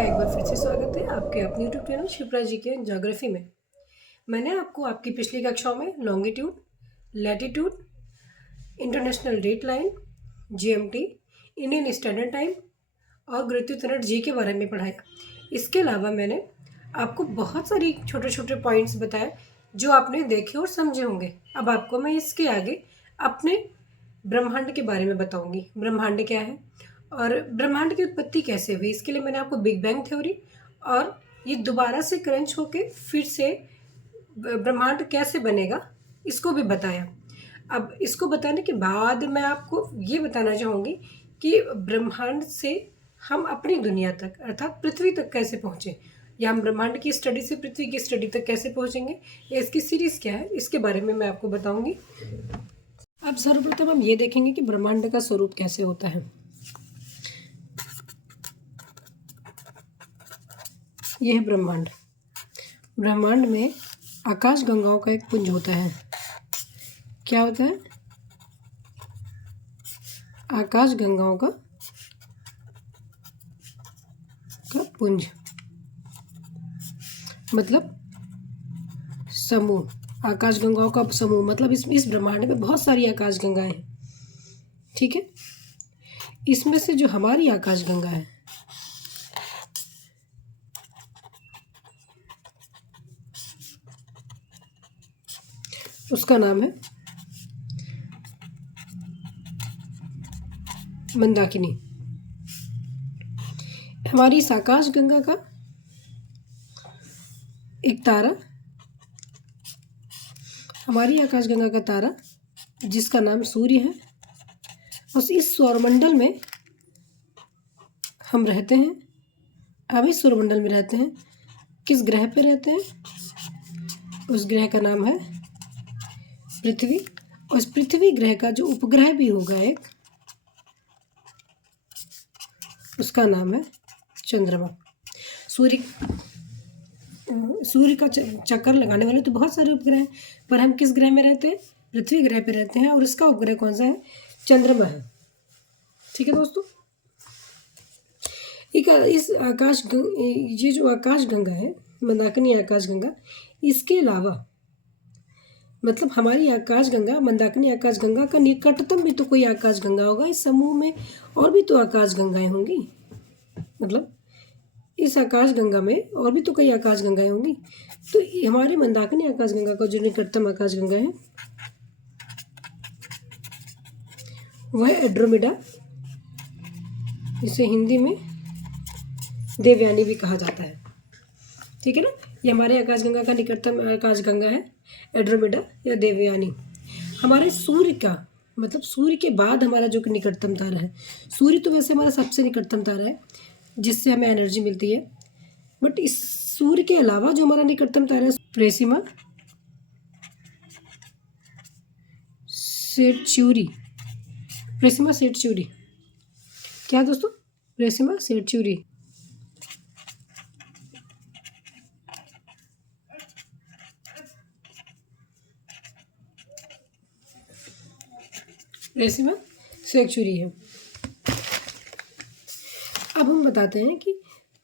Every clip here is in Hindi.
आपका एक बार फिर से स्वागत है आपके अपने यूट्यूब चैनल शिप्रा जी के ज्योग्राफी में। मैंने आपको आपकी पिछली कक्षाओं में longitude, latitude, international date line, GMT, Indian standard time और ग्रेट्यूड जी के बारे में पढ़ाया। इसके अलावा मैंने आपको बहुत सारी छोटे छोटे पॉइंट्स बताए जो आपने देखे और समझे होंगे। अब आपको मैं इसके आगे अपने ब्रह्मांड के बारे में बताऊंगी। ब्रह्मांड क्या है और ब्रह्मांड की उत्पत्ति कैसे हुई, इसके लिए मैंने आपको बिग बैंग थ्योरी और ये दोबारा से क्रंच होके फिर से ब्रह्मांड कैसे बनेगा इसको भी बताया। अब इसको बताने के बाद मैं आपको ये बताना चाहूँगी कि ब्रह्मांड से हम अपनी दुनिया तक अर्थात पृथ्वी तक कैसे पहुँचे, या हम ब्रह्मांड की स्टडी से पृथ्वी की स्टडी तक कैसे पहुँचेंगे, या इसकी सीरीज़ क्या है, इसके बारे में मैं आपको बताऊँगी। अब सर्वप्रथम हम ये देखेंगे कि ब्रह्मांड का स्वरूप कैसे होता है। यह है ब्रह्मांड। ब्रह्मांड में आकाश गंगाओं का एक पुंज होता है। क्या होता है? आकाश गंगाओं का पुंज मतलब समूह। आकाश गंगाओं का समूह मतलब इस ब्रह्मांड में बहुत सारी आकाश गंगाएं हैं। ठीक है, इसमें से जो हमारी आकाश गंगा है उसका नाम है मंदाकिनी। हमारी इस आकाश गंगा का एक तारा, हमारी आकाश गंगा का तारा जिसका नाम सूर्य है, उस इस सौरमंडल में हम रहते हैं। हम इस सौरमंडल में रहते हैं। किस ग्रह पे रहते हैं? उस ग्रह का नाम है पृथ्वी। और इस पृथ्वी ग्रह का जो उपग्रह भी होगा एक, उसका नाम है चंद्रमा। सूर्य का चक्कर लगाने वाले तो बहुत सारे उपग्रह हैं, पर हम किस ग्रह में रहते हैं? पृथ्वी ग्रह पे रहते हैं और इसका उपग्रह कौन सा है? चंद्रमा है। ठीक है दोस्तों, ये जो आकाश गंगा है, मंदाकिनी आकाश गंगा, इसके अलावा मतलब हमारी आकाश गंगा, मंदाकिनी आकाश गंगा का निकटतम भी तो कोई आकाश गंगा होगा। इस समूह में और भी तो आकाश गंगाएं होंगी, मतलब इस आकाश गंगा में और भी तो कई आकाश गंगाएं होंगी। तो हमारे मंदाकिनी आकाश गंगा का जो निकटतम आकाश गंगा है वह एड्रोमेडा, इसे हिंदी में देवयानी भी कहा जाता है। ठीक है ना, ये हमारे आकाश गंगा का निकटतम आकाश गंगा है एड्रोमेडा या देवयानी। हमारे सूर्य का मतलब सूर्य के बाद हमारा जो निकटतम तारा है, सूर्य तो वैसे हमारा सबसे निकटतम तारा है जिससे हमें एनर्जी मिलती है, बट इस सूर्य के अलावा जो हमारा निकटतम तारा है प्रेसिमा सेंचुरी। प्रेसिमा सेंचुरी क्या दोस्तों? प्रेसिमा सेंचुरी। प्रेसिमा सेंचुरी है। अब हम बताते हैं कि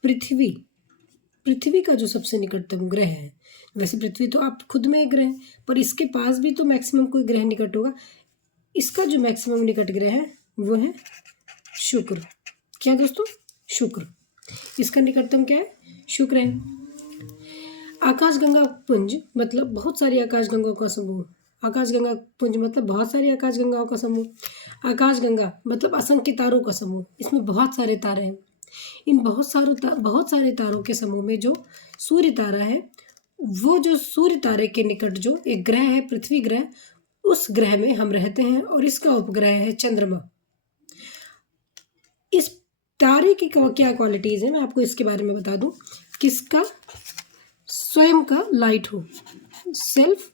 पृथ्वी का जो सबसे निकटतम ग्रह है, वैसे पृथ्वी तो आप खुद में एक ग्रह है, पर इसके पास भी तो मैक्सिमम कोई ग्रह निकट होगा। इसका जो मैक्सिमम निकट ग्रह है वो है शुक्र। क्या दोस्तों? शुक्र। इसका निकटतम क्या है? शुक्र है। आकाश गंगा पुंज मतलब बहुत सारी आकाश गंगाओं का समूह। आकाश गंगा पुंज मतलब बहुत सारी आकाश गंगाओं का समूह। आकाश गंगा मतलब असंख्य तारों का समूह। इसमें बहुत सारे तारे हैं। इन बहुत सारे तारों के समूह में जो सूर्य तारा है, वो जो सूर्य तारे के निकट जो एक ग्रह है पृथ्वी ग्रह, उस ग्रह में हम रहते हैं और इसका उपग्रह है चंद्रमा। इस तारे की क्या क्वालिटीज है मैं आपको इसके बारे में बता दूं। किसका स्वयं का लाइट हो, सेल्फ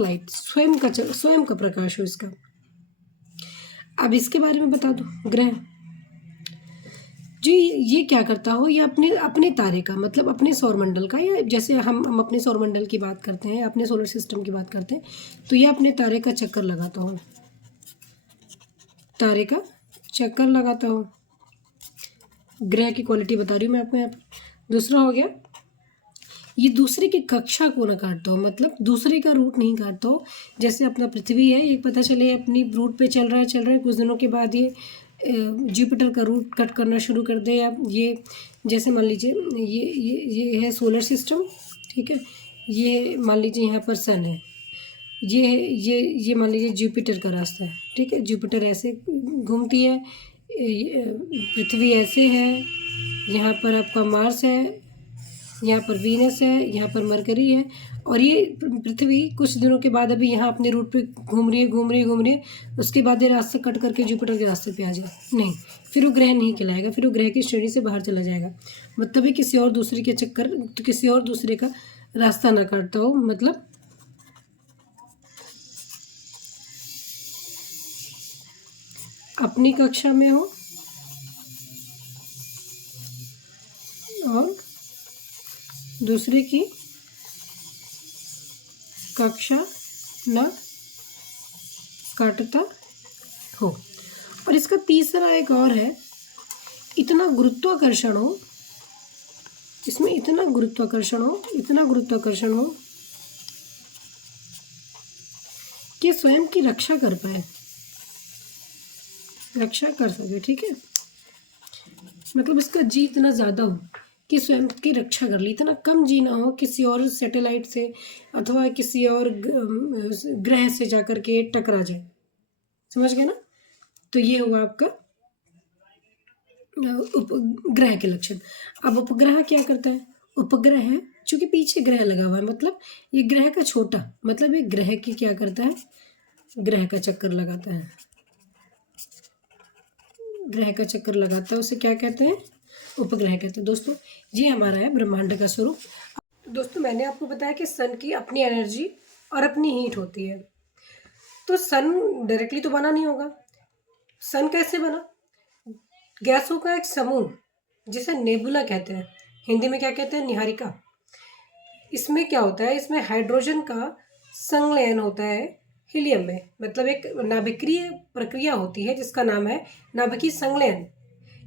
लाइट, स्वयं का प्रकाश हो इसका। अब इसके बारे में बता दूं। ग्रह जी ये क्या करता हो, ये अपने तारे का मतलब अपने सौरमंडल का, या जैसे हम अपने सौरमंडल की बात करते हैं, अपने सोलर सिस्टम की बात करते हैं, तो ये अपने तारे का चक्कर लगाता हो, तारे का चक्कर लगाता हो। ग्रह की क्वालिटी बता रही हूँ मैं आपको यहाँ पर। दूसरा हो गया, ये दूसरे की कक्षा को ना काटता हो, मतलब दूसरे का रूट नहीं काटता हो। जैसे अपना पृथ्वी है, ये पता चले अपनी रूट पे चल रहा है, कुछ दिनों के बाद ये जुपिटर का रूट कट करना शुरू कर दे, या ये जैसे मान लीजिए ये है सोलर सिस्टम, ठीक है, ये मान लीजिए यहाँ पर सन है, ये मान लीजिए जुपिटर का रास्ता है, ठीक है, जुपिटर ऐसे घूमती है, पृथ्वी ऐसे है, यहाँ पर आपका मार्स है, यहाँ पर वीनस है, यहाँ पर मरकरी है, और ये पृथ्वी कुछ दिनों के बाद अभी यहाँ अपने रूट पे घूम रही है, उसके बाद ये रास्ता कट करके जुपिटर के रास्ते पे आ जाए, नहीं, फिर वो ग्रह नहीं कहलाएगा, फिर वो ग्रह की श्रेणी से बाहर चला जाएगा। मतलब ये किसी और दूसरे के चक्कर, तो किसी और दूसरे का रास्ता ना काटता हो, मतलब अपनी कक्षा में हो और दूसरे की कक्षा न काटता हो। और इसका तीसरा एक और है, इतना गुरुत्वाकर्षण हो, इसमें इतना गुरुत्वाकर्षण हो कि स्वयं की रक्षा कर पाए, रक्षा कर सके, ठीक है, मतलब इसका जी इतना ज़्यादा हो कि स्वयं की रक्षा कर ली, इतना कम जी ना हो किसी और सैटेलाइट से अथवा किसी और ग्रह से जाकर के टकरा जाए, समझ गए ना। तो ये हुआ आपका उपग्रह के लक्षण। अब उपग्रह क्या करता है, उपग्रह है चूंकि पीछे ग्रह लगा हुआ है, मतलब ये ग्रह का छोटा, मतलब ये ग्रह की क्या करता है, ग्रह का चक्कर लगाता है, ग्रह का चक्कर लगाता है, उसे क्या कहते हैं, उपग्रह कहते हैं। दोस्तों ये हमारा है ब्रह्मांड का स्वरूप। दोस्तों मैंने आपको बताया कि सन की अपनी एनर्जी और अपनी हीट होती है, तो सन डायरेक्टली तो बना नहीं होगा। सन कैसे बना, गैसों का एक समूह जिसे नेबुला कहते हैं, हिंदी में क्या कहते हैं, निहारिका। इसमें क्या होता है, इसमें हाइड्रोजन का संलयन होता है हीलियम में, मतलब एक नाभिकीय प्रक्रिया होती है जिसका नाम है नाभिकीय संलयन।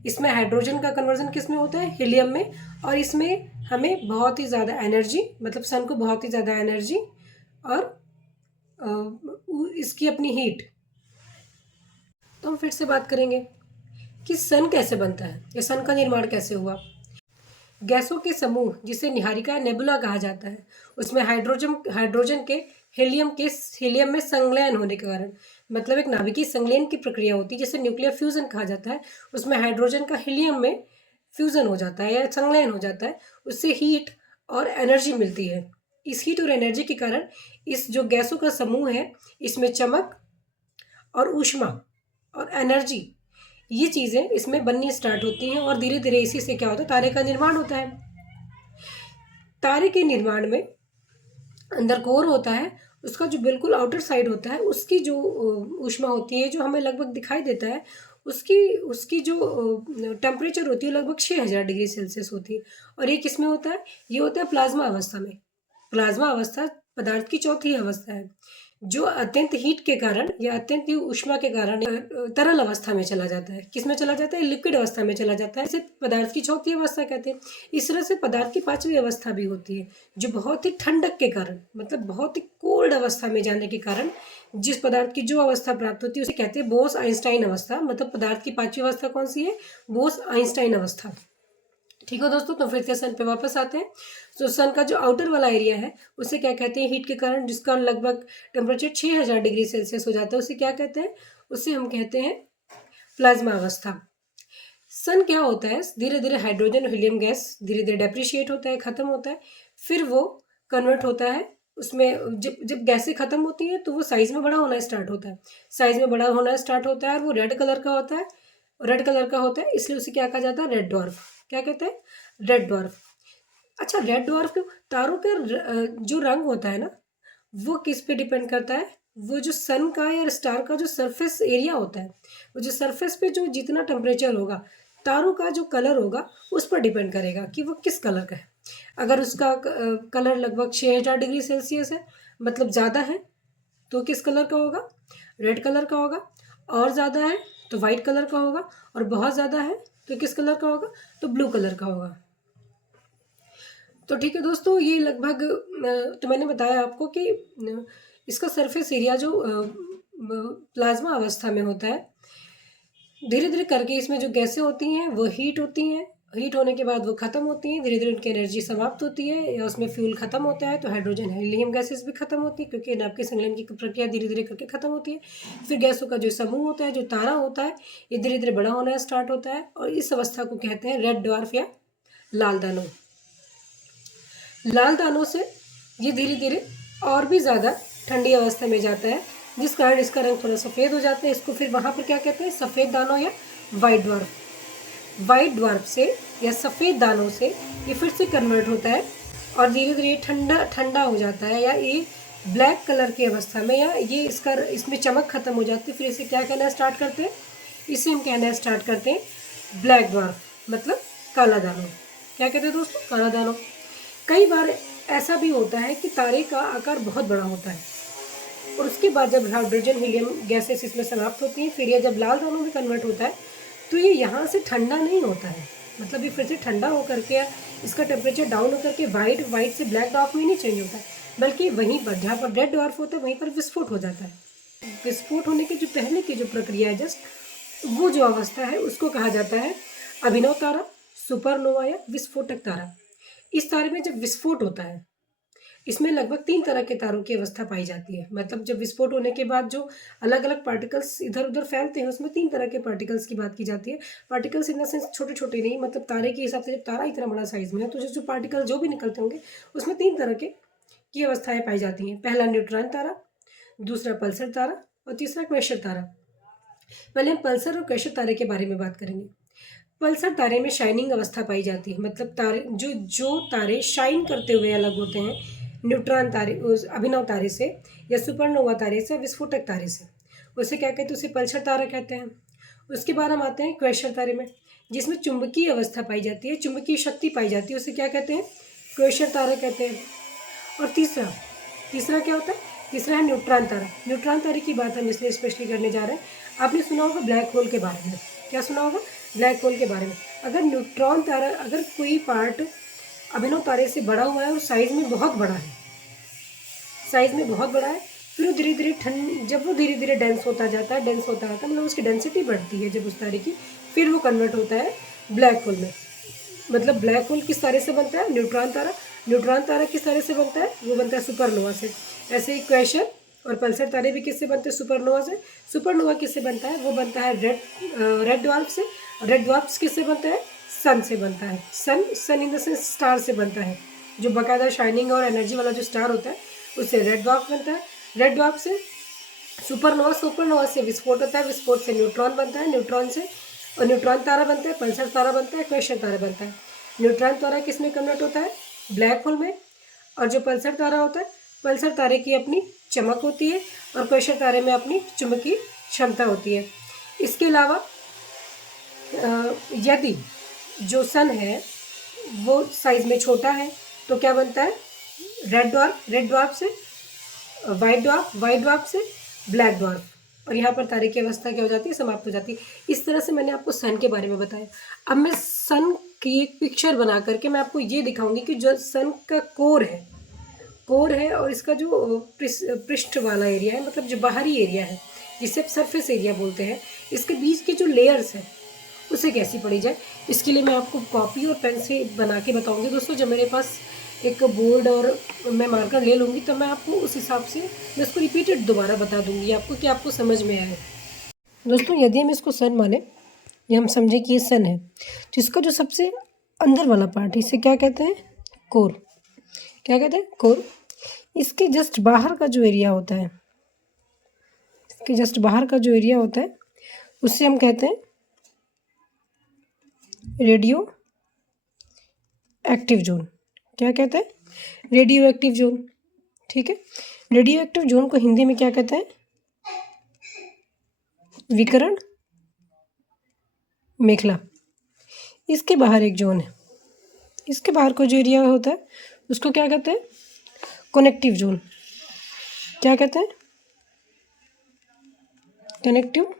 इसमें हाइड्रोजन का कन्वर्जन किस में होता है, हीलियम में, और इसमें हमें बहुत ही ज़्यादा एनर्जी, मतलब सन को बहुत ही ज़्यादा एनर्जी और इसकी अपनी हीट। तो हम फिर से बात करेंगे कि सन कैसे बनता है, या सन का निर्माण कैसे हुआ। गैसों के समूह जिसे निहारिका नेबुला कहा जाता है, उसमें हाइड्रोजन के हीलियम में संलयन होने के कारण, मतलब एक नाभिकीय संलयन की प्रक्रिया होती है जिसे न्यूक्लियर फ्यूजन कहा जाता है। उसमें हाइड्रोजन का हीलियम में फ्यूजन हो जाता है या संलयन हो जाता है, उससे हीट और एनर्जी मिलती है। इस हीट और एनर्जी के कारण इस जो गैसों का समूह है, इसमें चमक और ऊष्मा और एनर्जी, ये चीज़ें इसमें बननी स्टार्ट होती हैं, और धीरे धीरे इसी से क्या होता है, तारे का निर्माण होता है। तारे के निर्माण में अंदर कोर होता है, उसका जो बिल्कुल आउटर साइड होता है, उसकी जो ऊष्मा होती है, जो हमें लगभग दिखाई देता है, उसकी जो टेम्परेचर होती है लगभग 6000 डिग्री सेल्सियस होती है। और ये किस में होता है, ये होता है प्लाज्मा अवस्था में। प्लाज्मा अवस्था पदार्थ की चौथी अवस्था है, जो अत्यंत हीट के कारण या अत्यंत ऊष्मा के कारण तरल अवस्था में चला जाता है। किस में चला जाता है, लिक्विड अवस्था में चला जाता है, इसे पदार्थ की चौथी अवस्था कहते हैं। इस तरह से पदार्थ की पांचवी अवस्था भी होती है, जो बहुत ही ठंडक के कारण, मतलब बहुत ही कोल्ड अवस्था में जाने के कारण जिस पदार्थ की जो अवस्था प्राप्त होती है उसे कहते हैं बोस आइंस्टाइन अवस्था। मतलब पदार्थ की पांचवी अवस्था कौन सी है, बोस आइंस्टाइन अवस्था। ठीक है दोस्तों, तो फिर से सन पे वापस आते हैं। तो सन का जो आउटर वाला एरिया है उसे क्या कहते हैं, हीट के कारण जिसका लगभग टेम्परेचर 6000 डिग्री सेल्सियस हो जाता है, उसे क्या कहते हैं, उसे हम कहते हैं प्लाज्मा अवस्था। सन क्या होता है, धीरे धीरे हाइड्रोजन और हीलियम गैस धीरे धीरे डेप्रिशिएट होता है, खत्म होता है, फिर वो कन्वर्ट होता है उसमें। जब गैसें खत्म होती हैं तो वो साइज में बड़ा होना स्टार्ट होता है, साइज में बड़ा होना स्टार्ट होता है, और वो रेड कलर का होता है, इसलिए उसे क्या कहा जाता है, रेड डॉर्फ। क्या कहते हैं, रेड डॉर्फ। अच्छा, रेड डॉर्फ तारों का जो रंग होता है ना, वो किस पे डिपेंड करता है, वो जो सन का या स्टार का जो सरफेस एरिया होता है, वो जो सरफेस पे जो जितना टेम्परेचर होगा, तारों का जो कलर होगा उस पर डिपेंड करेगा कि वो किस कलर का है। अगर उसका कलर लगभग 6000 डिग्री सेल्सियस है, मतलब ज़्यादा है, तो किस कलर का होगा, रेड कलर का होगा, और ज़्यादा है तो वाइट कलर का होगा, और बहुत ज़्यादा है तो किस कलर का होगा, तो ब्लू कलर का होगा। तो ठीक है दोस्तों, ये लगभग तो मैंने बताया आपको कि इसका सरफेस एरिया जो प्लाज्मा अवस्था में होता है, धीरे धीरे करके इसमें जो गैसें होती हैं वो हीट होती हैं, हीट होने के बाद वो खत्म होती हैं, धीरे धीरे उनकी एनर्जी समाप्त होती है या उसमें फ्यूल खत्म होता है, तो हाइड्रोजन हीलियम गैसेस भी खत्म होती है क्योंकि नाभिकीय संलयन की प्रक्रिया धीरे धीरे करके खत्म होती है। फिर गैसों का जो समूह होता है, जो तारा होता है, ये धीरे धीरे बड़ा होना स्टार्ट होता है और इस अवस्था को कहते हैं रेड ड्वार्फ या लाल दानव। लाल दानों से ये धीरे धीरे और भी ज़्यादा ठंडी अवस्था में जाता है, जिस कारण इसका रंग थोड़ा सफ़ेद हो जाता है। इसको फिर वहाँ पर क्या कहते हैं, सफ़ेद दानों या वाइट ड्वार्फ। वाइट ड्वार्फ से या सफ़ेद दानों से ये फिर से कन्वर्ट होता है और धीरे धीरे ठंडा ठंडा हो जाता है, या ये ब्लैक कलर की अवस्था में, या ये इसमें चमक खत्म हो जाती है। फिर इसे क्या कहना स्टार्ट करते हैं, इसे हम कहना स्टार्ट करते हैं ब्लैक ड्वार्फ, मतलब काला दानव। क्या कहते हैं दोस्तों, काला दानव। कई बार ऐसा भी होता है कि तारे का आकार बहुत बड़ा होता है और उसके बाद जब हाइड्रोजन हीलियम गैसेस इसमें समाप्त होती हैं, फिर ये जब लाल दानों में कन्वर्ट होता है तो ये यहाँ से ठंडा नहीं होता है, मतलब ये फिर से ठंडा होकर के इसका टेम्परेचर डाउन होकर के वाइट से ब्लैक ड्वार्फ में नहीं चेंज होता है, बल्कि वहीं पर जहाँ पर रेड ड्वार्फ होता है वहीं पर विस्फोट हो जाता है। विस्फोट होने की जो पहले की जो प्रक्रिया है, जस्ट वो जो अवस्था है उसको कहा जाता है अभिनव तारा, सुपरनोवा या विस्फोटक तारा। इस तारे में जब विस्फोट होता है, इसमें लगभग 3 तरह के तारों की अवस्था पाई जाती है। मतलब जब विस्फोट होने के बाद जो अलग अलग पार्टिकल्स इधर उधर फैलते हैं, उसमें 3 तरह के पार्टिकल्स की बात की जाती है। पार्टिकल्स इन द सेंस छोटे छोटे नहीं, मतलब तारे के हिसाब से जब तारा इतना बड़ा साइज में है तो जो पार्टिकल जो भी निकलते होंगे उसमें 3 तरह की अवस्थाएं पाई जाती हैं। पहला न्यूट्रॉन तारा, दूसरा पल्सर तारा और तीसरा क्वेशर तारा। पहले हम पल्सर और क्वेशर तारे के बारे में बात करेंगे। पल्सर तारे में शाइनिंग अवस्था पाई जाती है, मतलब तारे जो तारे शाइन करते हुए अलग होते हैं न्यूट्रॉन तारे, उस अभिनव तारे से या सुपरनोवा तारे से, विस्फोटक तारे से, उसे क्या कहते हैं, उसे पल्सर तारा कहते हैं। उसके बाद हम आते हैं क्वेशर तारे में, जिसमें चुंबकीय अवस्था पाई जाती है, चुंबकीय शक्ति पाई जाती है, उसे क्या कहते हैं, क्वेशर तारा कहते हैं। और तीसरा क्या होता है, तीसरा है न्यूट्रॉन तारा। न्यूट्रॉन तारे की बात हम इसलिए स्पेशली करने जा रहे हैं, आपने सुना होगा ब्लैक होल के बारे में। क्या सुना होगा, ब्लैक होल के बारे में। अगर न्यूट्रॉन तारा, अगर कोई पार्ट अभिनव तारे से बड़ा हुआ है और साइज में बहुत बड़ा है, फिर वो धीरे धीरे जब वो धीरे धीरे डेंस होता जाता है, मतलब उसकी डेंसिटी बढ़ती है जब उस तारे की, फिर वो कन्वर्ट होता है ब्लैक होल में। मतलब ब्लैक होल किस तारे से बनता है, न्यूट्रॉन तारा किस तारे से बनता है, वो बनता है सुपरनोवा से। ऐसे ही क्वेशर और पल्सर तारे भी किससे बनते हैं, सुपरनोवा से। सुपरनोवा किससे बनता है, वो बनता है रेड ड्वार्फ से। रेड ड्वार्फ किससे बनता है, सन से बनता है। सन इन द सेंस स्टार से बनता है, जो बाकायदा शाइनिंग और एनर्जी वाला जो स्टार होता है उससे रेड ड्वार्फ बनता है। रेड ड्वार्फ से सुपरनोवा से विस्फोट होता है, विस्फोट से न्यूट्रॉन बनता है, न्यूट्रॉन तारा बनता है, पल्सर तारा बनता है, क्वेशर तारा बनता है। न्यूट्रॉन तारा किस में कन्वर्ट होता है, ब्लैक होल में। और जो पल्सर तारा होता है, पल्सर तारे की अपनी चमक होती है और क्वेशर तारे में अपनी चुंबकीय क्षमता होती है। इसके अलावा यदि जो सन है वो साइज में छोटा है तो क्या बनता है, रेड ड्वार्फ से वाइट ड्वार्फ से ब्लैक ड्वार्फ, और यहाँ पर तारे की अवस्था क्या हो जाती है, समाप्त हो जाती है। इस तरह से मैंने आपको सन के बारे में बताया। अब मैं सन की एक पिक्चर बना करके मैं आपको ये दिखाऊंगी कि जो सन का कोर है और इसका जो पृष्ठ वाला एरिया है, मतलब जो बाहरी एरिया है जिसे आप सरफेस एरिया बोलते हैं, इसके बीच के जो लेयर्स हैं उसे कैसी पढ़ी जाए, इसके लिए मैं आपको कॉपी और पेन से बना के बताऊंगी दोस्तों। जब मेरे पास एक बोर्ड और मैं मार्कर ले लूँगी तो मैं आपको उस हिसाब से मैं इसको रिपीटेड दोबारा बता दूंगी आपको, कि आपको समझ में आए। दोस्तों, यदि हम इसको सन माने या हम समझें कि ये सन है, तो इसका जो सबसे अंदर वाला पार्ट है इसे क्या कहते हैं, कोर। क्या कहते हैं, कोर। इसके जस्ट बाहर का जो एरिया होता है, उससे हम कहते हैं रेडियो एक्टिव जोन। क्या कहते हैं, रेडियो एक्टिव जोन। ठीक है, रेडियो एक्टिव जोन को हिंदी में क्या कहते हैं, विकिरण मेखला। इसके बाहर एक जोन है, इसके बाहर का जो एरिया होता है उसको क्या कहते हैं, कनेक्टिव जोन। क्या कहते हैं, कनेक्टिव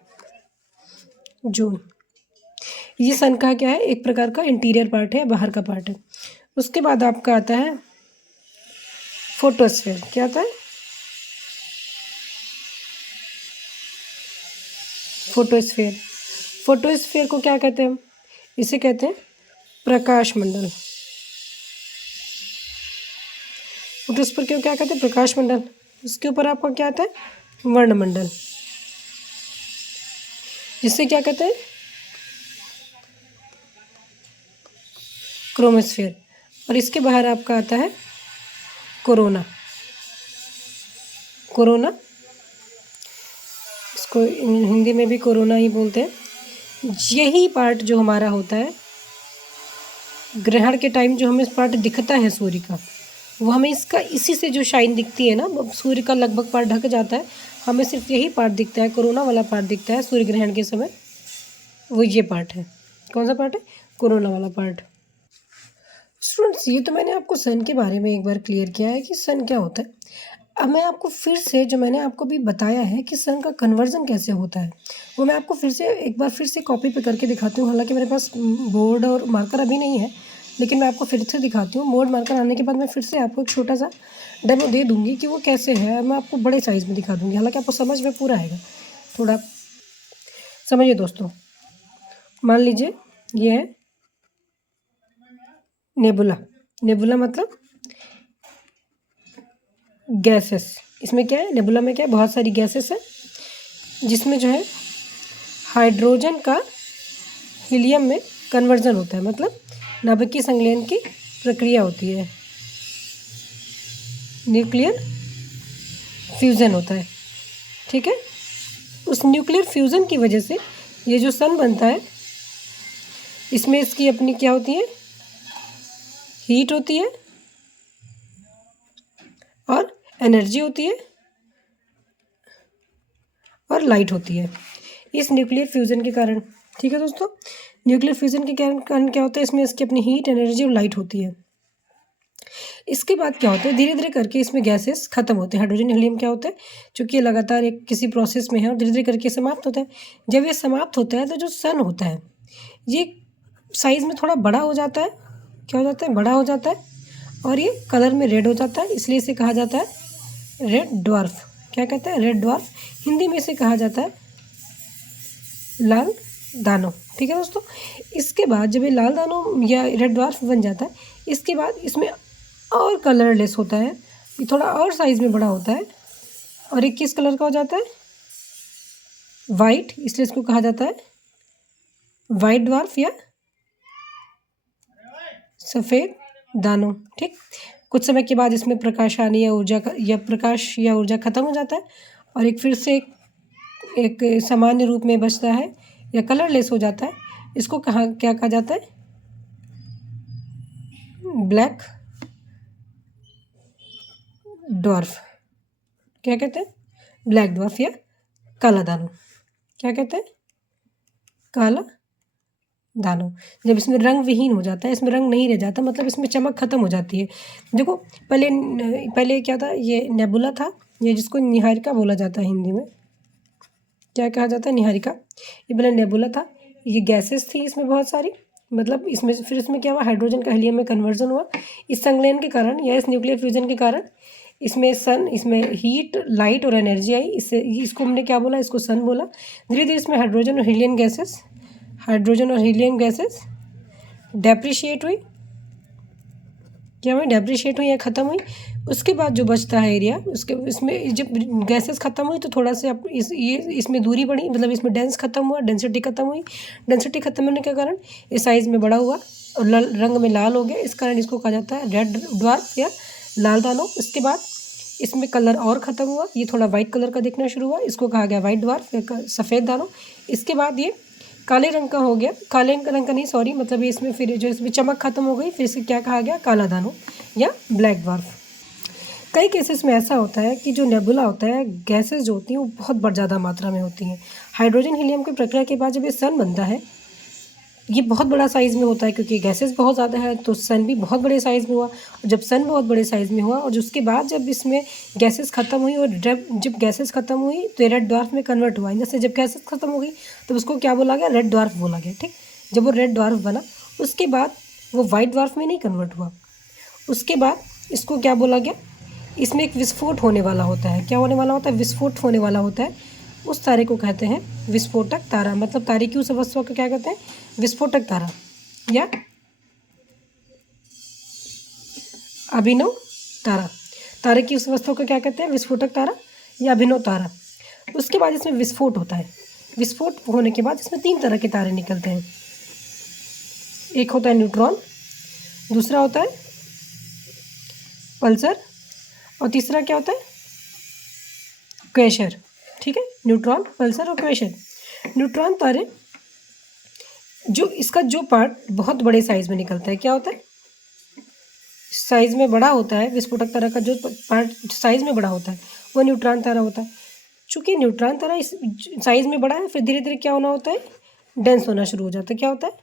जून। ये सन का क्या है, एक प्रकार का इंटीरियर पार्ट है, बाहर का पार्ट है। उसके बाद आपका आता है फोटोस्फेयर। क्या आता है? फोटोस्फेयर। फोटोस्फेयर को क्या कहते हैं हम? इसे कहते हैं प्रकाश मंडल। फोटोस्फेयर को क्या कहते हैं? प्रकाश मंडल। उसके ऊपर आपका क्या आता है? वर्णमंडल, जिससे क्या कहते हैं? क्रोमोस्फेयर। और इसके बाहर आपका आता है कोरोना। कोरोना, इसको हिंदी में भी कोरोना ही बोलते हैं। यही पार्ट जो हमारा होता है ग्रहण के टाइम, जो हमें पार्ट दिखता है सूर्य का, वो हमें इसका इसी से जो शाइन दिखती है ना, सूर्य का लगभग पार्ट ढक जाता है, हमें सिर्फ यही पार्ट दिखता है, कोरोना वाला पार्ट दिखता है सूर्य ग्रहण के समय। वो ये पार्ट है। कौन सा पार्ट है? कोरोना वाला पार्ट। स्टूडेंट्स, ये तो मैंने आपको सन के बारे में एक बार क्लियर किया है कि सन क्या होता है। अब मैं आपको फिर से, जो मैंने आपको भी बताया है कि सन का कन्वर्जन कैसे होता है, वो मैं आपको फिर से एक बार फिर से कॉपी पे करके दिखाती हूँ। हालांकि मेरे पास बोर्ड और मार्कर अभी नहीं है, लेकिन मैं आपको फिर से दिखाती हूँ। बोर्ड मार्कर आने के बाद मैं फिर से आपको एक छोटा सा डेमो दे दूँगी कि वो कैसे है। मैं आपको बड़े साइज़ में दिखा दूँगी, हालांकि आपको समझ में पूरा आएगा। थोड़ा समझिए दोस्तों। मान लीजिए ये है नेबुला। नेबुला मतलब गैसेस। इसमें क्या है? नेबुला में क्या है? बहुत सारी गैसेस है, जिसमें जो है हाइड्रोजन का हीलियम में कन्वर्जन होता है, मतलब नाभिकीय संलयन की प्रक्रिया होती है, न्यूक्लियर फ्यूज़न होता है। ठीक है। उस न्यूक्लियर फ्यूज़न की वजह से ये जो सन बनता है, इसमें इसकी अपनी क्या होती है? हीट होती है और एनर्जी होती है और लाइट होती है, इस न्यूक्लियर फ्यूज़न के कारण। ठीक है दोस्तों। न्यूक्लियर फ्यूज़न के कारण क्या होता है? इसमें इसकी अपनी हीट, एनर्जी और लाइट होती है। इसके बाद क्या होता है? धीरे धीरे करके इसमें गैसेस खत्म होते हैं। हाइड्रोजन, हीलियम क्या होता है? चूँकि ये लगातार एक किसी प्रोसेस में है और धीरे धीरे करके समाप्त होता है। जब ये समाप्त होता है तो जो सन होता है, ये साइज़ में थोड़ा बड़ा हो जाता है। क्या हो जाता है? बड़ा हो जाता है, और ये कलर में रेड हो जाता है, इसलिए इसे कहा जाता है रेड ड्वार्फ। क्या कहते हैं? Red dwarf. हिंदी में इसे कहा जाता है लाल दानव। ठीक है दोस्तों। इसके बाद जब ये लाल दानव या रेड ड्वार्फ बन जाता है, इसके बाद इसमें और कलरलेस होता है, ये थोड़ा और साइज़ में बड़ा होता है, और ये किस कलर का हो जाता है? वाइट। इसलिए इसको कहा जाता है वाइट ड्वार्फ या सफ़ेद दानव। ठीक। कुछ समय के बाद इसमें प्रकाश आने या प्रकाश या ऊर्जा खत्म हो जाता है, और एक फिर से एक सामान्य रूप में बचता है या कलरलेस हो जाता है। इसको क्या कहा जाता है? Black dwarf. क्या कहते हैं? ब्लैक ड्वार्फ या काला दानव। क्या कहते हैं? काला दानव। जब इसमें रंग विहीन हो जाता है, इसमें रंग नहीं रह जाता, मतलब इसमें चमक खत्म हो जाती है। देखो, पहले क्या था? ये नेबुला था, ये जिसको निहारिका बोला जाता है हिंदी में। क्या कहा जाता है? निहारिका। ये पहले नेबुला था, ये गैसेस थी इसमें बहुत सारी, मतलब इसमें फिर इसमें क्या हुआ? हाइड्रोजन का हीलियम में कन्वर्जन हुआ। इस संलयन के कारण या इस न्यूक्लियर फ्यूजन के कारण इसमें हीट, लाइट और एनर्जी आई। इसको हमने क्या बोला? इसको सन बोला। धीरे धीरे इसमें हाइड्रोजन और हीलियम गैसेस डेप्रिशिएट हुई। क्या हुई? डेप्रिशिएट हुई या ख़त्म हुई। उसके बाद जो बचता है एरिया, इसमें जब गैसेस ख़त्म हुई तो थोड़ा सा इसमें दूरी बढ़ी, मतलब इसमें डेंसिटी ख़त्म हुई। डेंसिटी ख़त्म होने के कारण ये साइज़ में बड़ा हुआ और रंग में लाल हो गया। इस कारण इसको कहा जाता है रेड ड्वार्फ या लाल दानव। उसके बाद इसमें कलर और ख़त्म हुआ, ये थोड़ा वाइट कलर का दिखना शुरू हुआ, इसको कहा गया वाइट ड्वार्फ या सफ़ेद दानव। इसके बाद ये काले रंग का हो गया, काले रंग का नहीं, सॉरी, मतलब ये इसमें फिर जो इसमें चमक खत्म हो गई, फिर इसे क्या कहा गया? काला दानव या ब्लैक ड्वार्फ। कई केसेस में ऐसा होता है कि जो नेबुला होता है, गैसेस जो होती हैं वो बहुत ज़्यादा मात्रा में होती हैं। हाइड्रोजन हीलियम की प्रक्रिया के बाद जब ये सन बनता है ये बहुत बड़ा साइज़ में होता है क्योंकि गैसेस बहुत ज़्यादा है, तो सन भी बहुत बड़े साइज़ में हुआ। और जब सन बहुत बड़े साइज़ में हुआ और उसके बाद जब इसमें गैसेस ख़त्म हुई और जब गैसेस ख़त्म हुई तो ये रेड ड्वार्फ में कन्वर्ट हुआ। जैसे जब गैसेस ख़त्म हो गई तो उसको क्या बोला गया, रेड ड्वार्फ बोला गया। ठीक, जब वो रेड ड्वार्फ बना उसके बाद वो वाइट ड्वार्फ में नहीं कन्वर्ट हुआ। उसके बाद इसको क्या बोला गया, इसमें एक विस्फोट होने वाला होता है। क्या होने वाला होता है, विस्फोट होने वाला होता है। उस तारे को कहते हैं विस्फोटक तारा। मतलब तारे की उस अवस्था को क्या कहते हैं, विस्फोटक तारा या अभिनव तारा। तारे की उस अवस्था को क्या कहते हैं, विस्फोटक तारा या अभिनव तारा। उसके बाद इसमें विस्फोट होता है। विस्फोट होने के बाद इसमें 3 तरह के तारे निकलते हैं। एक होता है न्यूट्रॉन, दूसरा होता है पल्सर और तीसरा क्या होता है, क्वेशर। ठीक है, न्यूट्रॉन, पल्सर और क्वेशर। न्यूट्रॉन तारे जो इसका जो पार्ट बहुत बड़े साइज में निकलता है, क्या होता है, साइज में बड़ा होता है। विस्फोटक तारा का जो पार्ट साइज में बड़ा होता है वो न्यूट्रॉन तारा होता है। चूँकि न्यूट्रॉन तारा इस साइज में बड़ा है, फिर धीरे धीरे क्या होना होता है, डेंस होना शुरू हो जाता है। क्या होता है,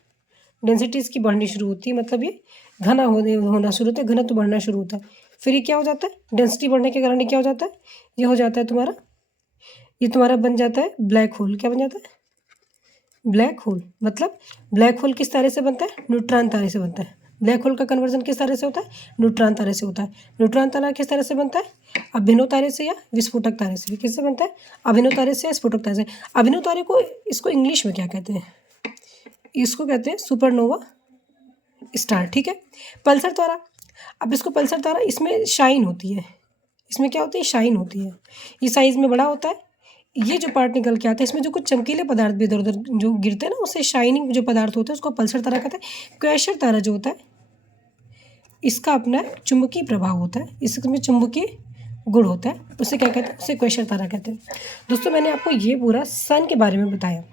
डेंसिटी इसकी बढ़नी शुरू होती है। मतलब ये घना होना शुरू होता है, घनत्व बढ़ना शुरू होता है। फिर ये क्या हो जाता है, डेंसिटी बढ़ने के कारण ये क्या हो जाता है, ये हो जाता है तुम्हारा, ये तुम्हारा बन जाता है ब्लैक होल। क्या बन जाता है, ब्लैक होल। मतलब ब्लैक होल किस तारे से बनता है, न्यूट्रॉन तारे से बनता है। ब्लैक होल का कन्वर्जन किस तारे से होता है, न्यूट्रॉन तारे से होता है। न्यूट्रॉन तारा किस तरह से बनता है, अभिनव तारे से या विस्फोटक तारे से। किससे बनता है, अभिनव तारे से या विस्फोटक तारे से। अभिनव तारे को इसको इंग्लिश में क्या कहते हैं, इसको कहते हैं सुपरनोवा स्टार। ठीक है, पल्सर तारा। अब इसको पल्सर तारा, इसमें शाइन होती है। इसमें क्या होती है, शाइन होती है। ये साइज़ में बड़ा होता है। ये जो पार्ट निकल के आता है इसमें जो कुछ चमकीले पदार्थ भी इधर उधर जो गिरते हैं ना, उससे शाइनिंग जो पदार्थ होते हैं उसको पल्सर तारा कहते हैं। क्वेशर तारा जो होता है इसका अपना चुंबकीय प्रभाव होता है, इसमें चुंबकीय गुण होता है, उसे क्या कहते हैं, उसे क्वेशर तारा कहते हैं। दोस्तों मैंने आपको ये पूरा सन के बारे में बताया।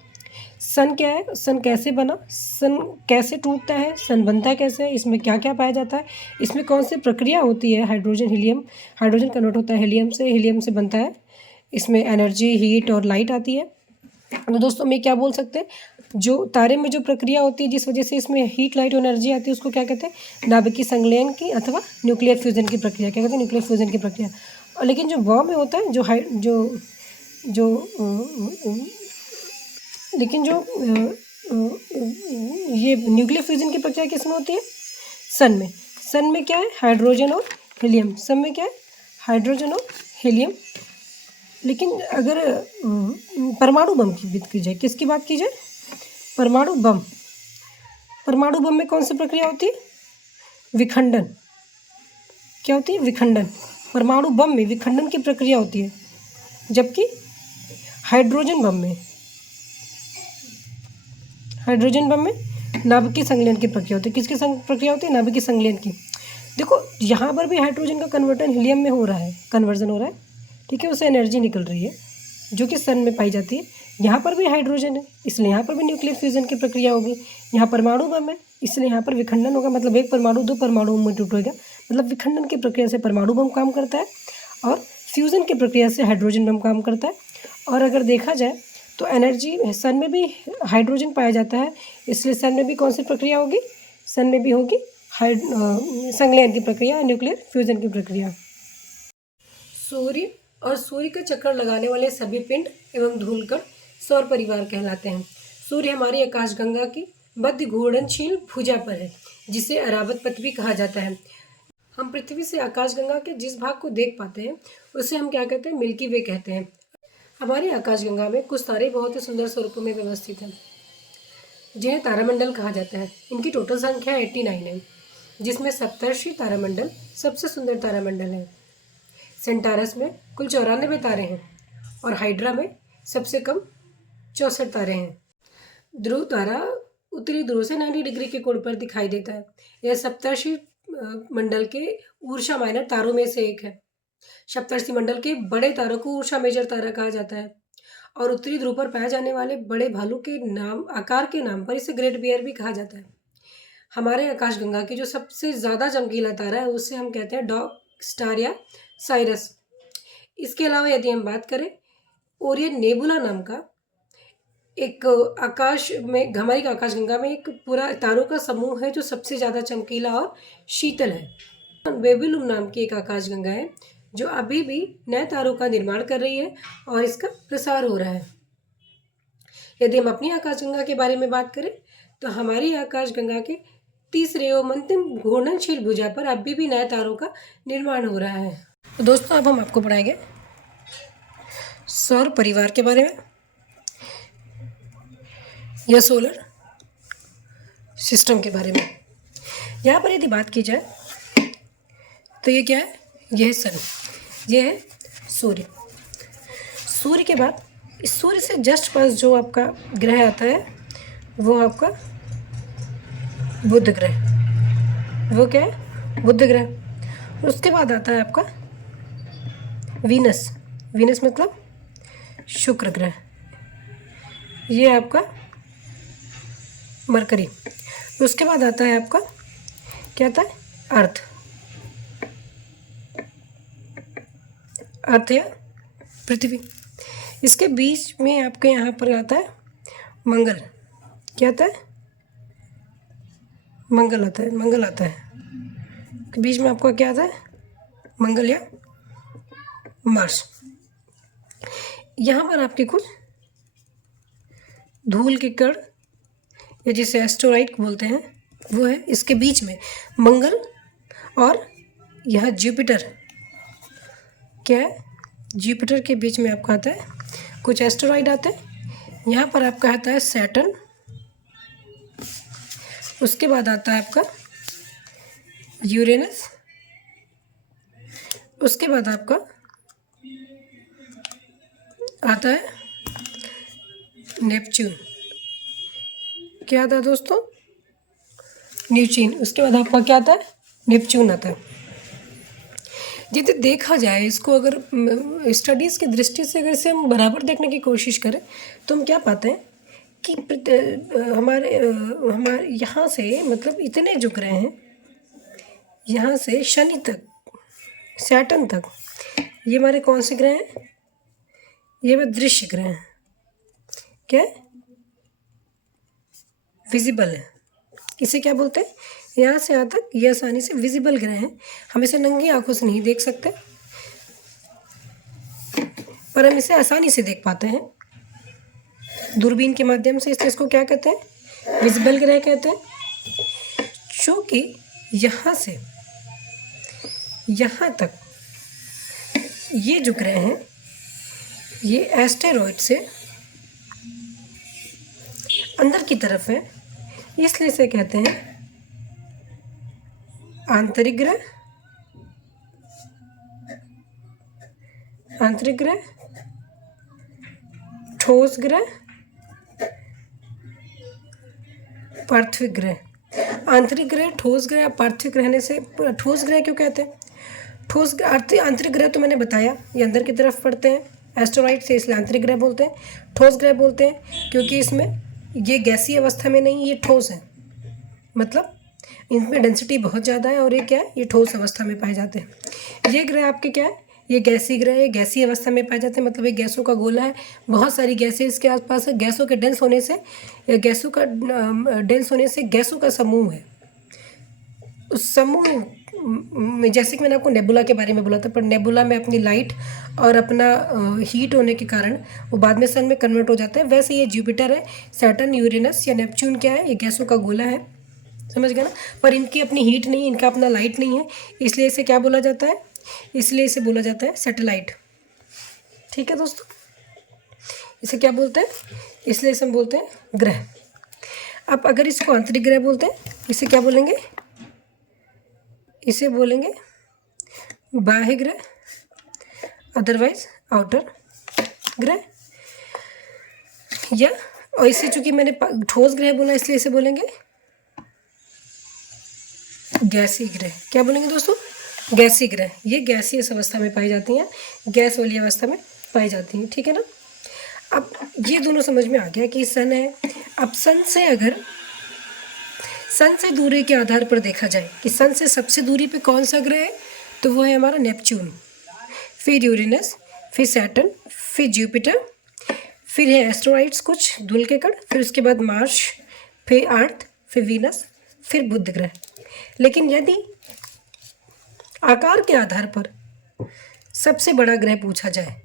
सन क्या है, सन कैसे बना, सन कैसे टूटता है, सन बनता है कैसे, इसमें क्या क्या पाया जाता है, इसमें कौन सी प्रक्रिया होती है, हाइड्रोजन हीलियम, हाइड्रोजन कन्वर्ट होता है हीलियम से बनता है, इसमें एनर्जी, हीट और लाइट आती है। तो दोस्तों मैं क्या बोल सकते हैं, जो तारे में जो प्रक्रिया होती है जिस वजह से इसमें हीट, लाइट और एनर्जी आती है उसको क्या कहते हैं, नाभिकीय संलयन की अथवा न्यूक्लियर फ्यूजन की प्रक्रिया। क्या कहते हैं, न्यूक्लियर फ्यूजन की प्रक्रिया। और लेकिन जो बॉम्ब में होता है, जो लेकिन जो ये न्यूक्लियर फ्यूजन की प्रक्रिया किस में होती है, सन में। सन में क्या है, हाइड्रोजन और हीलियम। सन में क्या है, हाइड्रोजन और हीलियम। लेकिन अगर परमाणु बम की बात की जाए, किसकी बात की जाए, परमाणु बम। परमाणु बम में कौन सी प्रक्रिया होती है, विखंडन। क्या होती है, विखंडन। परमाणु बम में विखंडन की प्रक्रिया होती है, जबकि हाइड्रोजन बम में नाभिकीय संलयन की प्रक्रिया होती है। किसकी प्रक्रिया होती है, नाभिकीय संलयन की। देखो यहाँ पर भी हाइड्रोजन का कन्वर्टन हीलियम में हो रहा है, कन्वर्जन हो रहा है। ठीक है, उससे एनर्जी निकल रही है जो कि सन में पाई जाती है। यहाँ पर भी हाइड्रोजन है, इसलिए यहाँ पर भी न्यूक्लियर फ्यूजन की प्रक्रिया होगी। यहाँ परमाणु बम है, इसलिए यहाँ पर विखंडन होगा। मतलब एक परमाणु 2 परमाणुओं में टूटेगा। मतलब विखंडन की प्रक्रिया से परमाणु बम काम करता है और फ्यूज़न की प्रक्रिया से हाइड्रोजन बम काम करता है। और अगर देखा जाए तो एनर्जी, सन में भी हाइड्रोजन पाया जाता है, इसलिए सन में भी कौन सी प्रक्रिया होगी, सन में भी होगी संलयन की प्रक्रिया, न्यूक्लियर फ्यूजन की प्रक्रिया। सूर्य और सूर्य का चक्कर लगाने वाले सभी पिंड एवं धूलकण सौर परिवार कहलाते हैं। सूर्य हमारी आकाशगंगा की मध्य घूर्णनशील भुजा पर है, जिसे अरावत पथ भी कहा जाता है। हम पृथ्वी से आकाशगंगा के जिस भाग को देख पाते हैं उसे हम क्या कहते हैं, मिल्की वे कहते हैं। हमारी आकाशगंगा में कुछ तारे बहुत ही सुंदर स्वरूपों में व्यवस्थित हैं, जिन्हें तारामंडल कहा जाता है। इनकी टोटल संख्या 89 है, जिसमें सप्तर्षि तारामंडल सबसे सुंदर तारामंडल है। सेंटारस में कुल 94 तारे हैं और हाइड्रा में सबसे कम 64 तारे हैं। ध्रुव तारा उत्तरी ध्रुव से 90 डिग्री के कोण पर दिखाई देता है। यह सप्तर्षि मंडल के ऊर्जा माइनर तारों में से एक है। सप्तर्षि मंडल के बड़े तारों को ऊर्जा मेजर तारा कहा जाता है और उत्तरी ध्रुव पर पाए जाने वाले बड़े भालू के नाम, आकार के नाम पर इसे ग्रेट बियर भी कहा जाता है। हमारे आकाशगंगा की जो सबसे ज़्यादा चमकीला तारा है उसे हम कहते हैं डॉग स्टार या साइरस। इसके अलावा यदि हम बात करें ओरियन नेबुला नाम का एक आकाश में, हमारी आकाशगंगा में एक पूरा तारों का समूह है जो सबसे ज़्यादा चमकीला और शीतल है। वेबुलुम नाम की एक आकाशगंगा है जो अभी भी नए तारों का निर्माण कर रही है और इसका प्रसार हो रहा है। यदि हम अपनी आकाशगंगा के बारे में बात करें तो हमारी आकाशगंगा के तीसरे एवं अंतिम घूर्णनशील भुजा पर अभी भी नए तारों का निर्माण हो रहा है। तो दोस्तों, अब हम आपको पढ़ाएंगे सौर परिवार के बारे में या सोलर सिस्टम के बारे में। यहाँ पर यदि बात की जाए तो ये क्या है? यह है सन, ये है सूर्य। सूर्य के बाद इस सूर्य से जस्ट पास जो आपका ग्रह आता है वो आपका बुध ग्रह। वो क्या है? बुध ग्रह। उसके बाद आता है आपका वीनस। वीनस मतलब शुक्र ग्रह। ये आपका मरकरी। उसके बाद आता है आपका क्या आता है? अर्थ। अर्थ या पृथ्वी। इसके बीच में आपके यहाँ पर आता है मंगल। क्या आता है? मंगल आता है। मंगल आता है। के बीच में आपका क्या आता है? मंगल या मार्स। यहाँ पर आपके कुछ धूल के कण या जिसे एस्टेरॉइड बोलते हैं वो है इसके बीच में। मंगल और यह जुपिटर, क्या है? जुपिटर के बीच में आपका आता है कुछ एस्टेरॉइड आते हैं। यहाँ पर आपका आता है सैटर्न। उसके बाद आता है आपका यूरेनस। उसके बाद आपका आता है नेपच्यून। क्या आता है दोस्तों? न्यूचीन। उसके बाद आपका क्या आता है? नेपच्यून आता है। यदि देखा जाए इसको, अगर स्टडीज़ की दृष्टि से अगर इसे हम बराबर देखने की कोशिश करें तो हम क्या पाते हैं कि हमारे यहाँ से मतलब इतने जो ग्रह हैं, यहाँ से शनि तक, सैटर्न तक, ये हमारे कौन से ग्रह हैं? ये वे दृश्य ग्रह हैं। क्या है? विजिबल है। इसे क्या बोलते हैं? यहाँ से यहाँ तक ये आसानी से विजिबल ग्रह हैं। हम इसे नंगी आंखों से नहीं देख सकते, पर हम इसे आसानी से देख पाते हैं दूरबीन के माध्यम से। इसलिए इसको क्या कहते हैं? विजिबल ग्रह कहते हैं। चूँकि यहाँ से यहाँ तक ये जो ग्रह हैं ये एस्टेरॉइड से अंदर की तरफ है, इसलिए इसे कहते हैं आंतरिक ग्रह। आंतरिक ग्रह, ठोस ग्रह, पार्थिव ग्रह। आंतरिक ग्रह, ठोस ग्रह, पार्थिव रहने से ठोस ग्रह क्यों कहते हैं? ठोस आंतरिक ग्रह तो मैंने बताया ये अंदर की तरफ पड़ते हैं एस्टेरॉइड से, इसलिए आंतरिक ग्रह बोलते हैं। ठोस ग्रह बोलते हैं क्योंकि इसमें ये गैसीय अवस्था में नहीं, ये ठोस है, मतलब इनमें डेंसिटी बहुत ज़्यादा है और ये क्या है? ये ठोस अवस्था में पाए जाते हैं। ये ग्रह आपके क्या है? ये गैसीय ग्रह है, गैसीय अवस्था में पाए जाते हैं, मतलब एक गैसों का गोला है, बहुत सारी गैसें इसके आसपास है। गैसों के डेंस होने से या गैसों का डेंस होने से गैसों का समूह है। उस समूह में जैसे कि मैंने आपको नेबुला के बारे में बोला था, पर नेबुला में अपनी लाइट और अपना हीट होने के कारण वो बाद में सन में कन्वर्ट हो जाता है। वैसे ये जुपिटर है, सैटर्न, यूरेनस या नेपच्यून क्या है? ये गैसों का गोला है, समझ गए ना? पर इनकी अपनी हीट नहीं है, इनका अपना लाइट नहीं है, इसलिए इसे क्या बोला जाता है? इसलिए इसे बोला जाता है सैटेलाइट। ठीक है दोस्तों, इसे क्या बोलते हैं? इसलिए इसे हम बोलते हैं ग्रह। अब अगर इसको आंतरिक ग्रह बोलते हैं, इसे क्या बोलेंगे? इसे बोलेंगे बाह्य ग्रह, अदरवाइज आउटर ग्रह। या और इसे चूंकि मैंने ठोस ग्रह बोला इसलिए इसे बोलेंगे गैसीय ग्रह। क्या बोलेंगे दोस्तों? गैसीय ग्रह। ये गैसीय अवस्था में पाई जाती हैं, गैस वाली अवस्था में पाई जाती हैं। ठीक है ना? अब ये दोनों समझ में आ गया कि सन है। अब सन से अगर सन से दूरी के आधार पर देखा जाए कि सन से सबसे दूरी पे कौन सा ग्रह है, तो वो है हमारा नेपच्यून, फिर यूरेनस, फिर सैटर्न, फिर जुपिटर, फिर है एस्ट्रॉइड्स कुछ धूल के कण, फिर उसके बाद मार्स, फिर अर्थ, फिर वीनस, फिर बुध ग्रह। लेकिन यदि आकार के आधार पर सबसे बड़ा ग्रह पूछा जाए,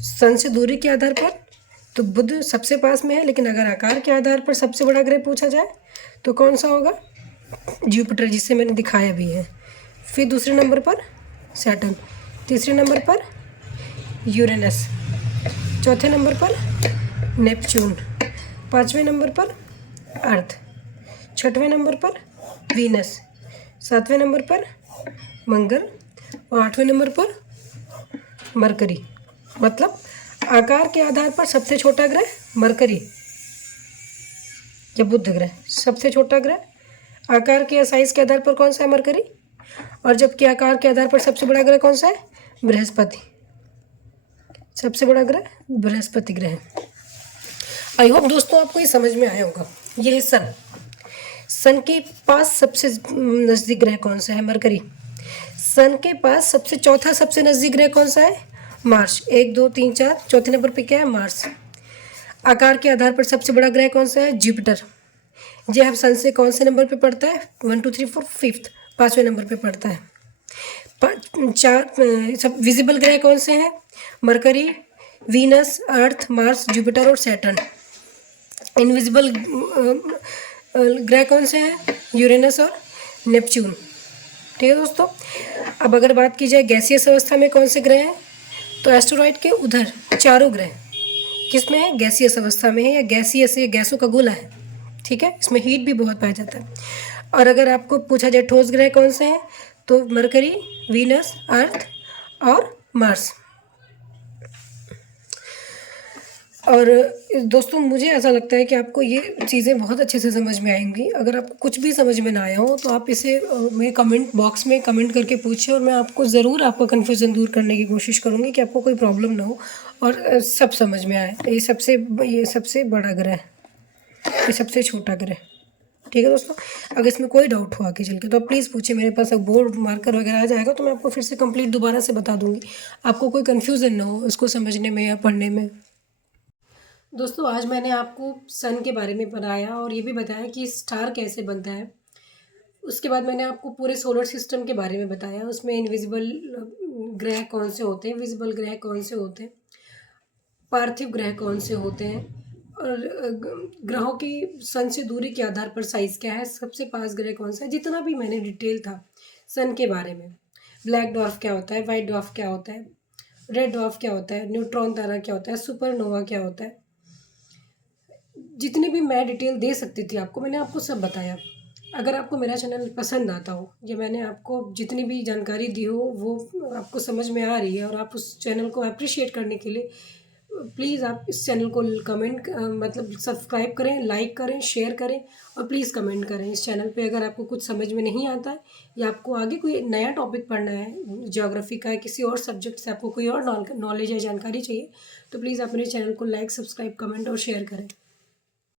सन से दूरी के आधार पर तो बुध सबसे पास में है, लेकिन अगर आकार के आधार पर सबसे बड़ा ग्रह पूछा जाए तो कौन सा होगा? जुपिटर, जिसे मैंने दिखाया भी है। फिर दूसरे नंबर पर सैटर्न, तीसरे नंबर पर यूरेनस, चौथे नंबर पर नेपच्यून, पाँचवें नंबर पर अर्थ, छठवें नंबर पर वीनस, सातवें नंबर पर मंगल और आठवें नंबर पर मरकरी। मतलब आकार के आधार पर सबसे छोटा ग्रह मरकरी या बुध ग्रह, सबसे छोटा ग्रह। आकार के या साइज के आधार पर कौन सा है? मरकरी। और जबकि आकार के आधार पर सबसे बड़ा ग्रह कौन सा है? बृहस्पति। सबसे बड़ा ग्रह बृहस्पति ग्रह है। आई होप दोस्तों आपको ये समझ में आया होगा। ये है सन। सन के पास सबसे नज़दीक ग्रह कौन सा है? मरकरी। सन के पास चौथा सबसे नज़दीक ग्रह कौन सा है? मार्स। 1 2 3 4, चौथे नंबर पे क्या है? मार्स। आकार के आधार पर सबसे बड़ा ग्रह कौन सा है? जुपिटर। ये अब सन से कौन से नंबर पे पड़ता है? 1 2 3 4 5th, 5वें नंबर पे पड़ता है। सब विजिबल ग्रह कौन से हैं? मरकरी, वीनस, अर्थ, मार्स, जुपिटर और सैटर्न। इनविजिबल ग्रह कौन से हैं? यूरेनस और नेपच्यून। ठीक है दोस्तों। अब अगर बात की जाए गैसियस अवस्था में कौन से ग्रह हैं, तो एस्टेरॉइड के उधर चारों ग्रह किस में है? गैसियस अवस्था में है, या गैसियस, ये गैसों का गोला है। ठीक है, इसमें हीट भी बहुत पाया जाता है। और अगर आपको पूछा जाए ठोस ग्रह कौन से हैं, तो मरकरी, वीनस, अर्थ और मार्स। और दोस्तों मुझे ऐसा लगता है कि आपको ये चीज़ें बहुत अच्छे से समझ में आएंगी। अगर आपको कुछ भी समझ में ना आया हो तो आप इसे मेरे कमेंट बॉक्स में कमेंट करके पूछिए, और मैं आपको ज़रूर आपका कन्फ्यूज़न दूर करने की कोशिश करूँगी कि आपको कोई प्रॉब्लम ना हो और सब समझ में आए। ये सबसे बड़ा ग्रह, ये सबसे छोटा ग्रह। ठीक है दोस्तों। अगर इसमें कोई डाउट हो आगे चल के तो आप प्लीज़ पूछिए। मेरे पास अब बोर्ड मार्कर वगैरह आ जाएगा तो मैं आपको फिर से कंप्लीट दोबारा से बता दूंगी, आपको कोई कन्फ्यूज़न ना हो इसको समझने में या पढ़ने में। दोस्तों आज मैंने आपको सन के बारे में बताया और ये भी बताया कि स्टार कैसे बनता है। उसके बाद मैंने आपको पूरे सोलर सिस्टम के बारे में बताया, उसमें इनविजिबल ग्रह कौन से होते हैं, विजिबल ग्रह कौन से होते हैं, पार्थिव ग्रह कौन से होते हैं, और ग्रहों की सन से दूरी के आधार पर साइज़ क्या है, सबसे पास ग्रह कौन सा है। जितना भी मैंने डिटेल था सन के बारे में, ब्लैक डॉर्फ क्या होता है, वाइट डॉर्फ क्या होता है, रेड डॉर्फ क्या होता है, न्यूट्रॉन तारा क्या होता है, सुपरनोवा क्या होता है, जितनी भी मैं डिटेल दे सकती थी आपको मैंने आपको सब बताया। अगर आपको मेरा चैनल पसंद आता हो या मैंने आपको जितनी भी जानकारी दी हो वो आपको समझ में आ रही है और आप उस चैनल को अप्रिशिएट करने के लिए प्लीज़ आप इस चैनल को कमेंट मतलब सब्सक्राइब करें, लाइक करें, शेयर करें और प्लीज़ कमेंट करें इस चैनल पे। अगर आपको कुछ समझ में नहीं आता है या आपको आगे कोई नया टॉपिक पढ़ना है, ज्योग्राफी का, किसी और सब्जेक्ट से आपको कोई और नॉलेज या जानकारी चाहिए, तो प्लीज़ आप मेरे चैनल को लाइक, सब्सक्राइब, कमेंट और शेयर करें।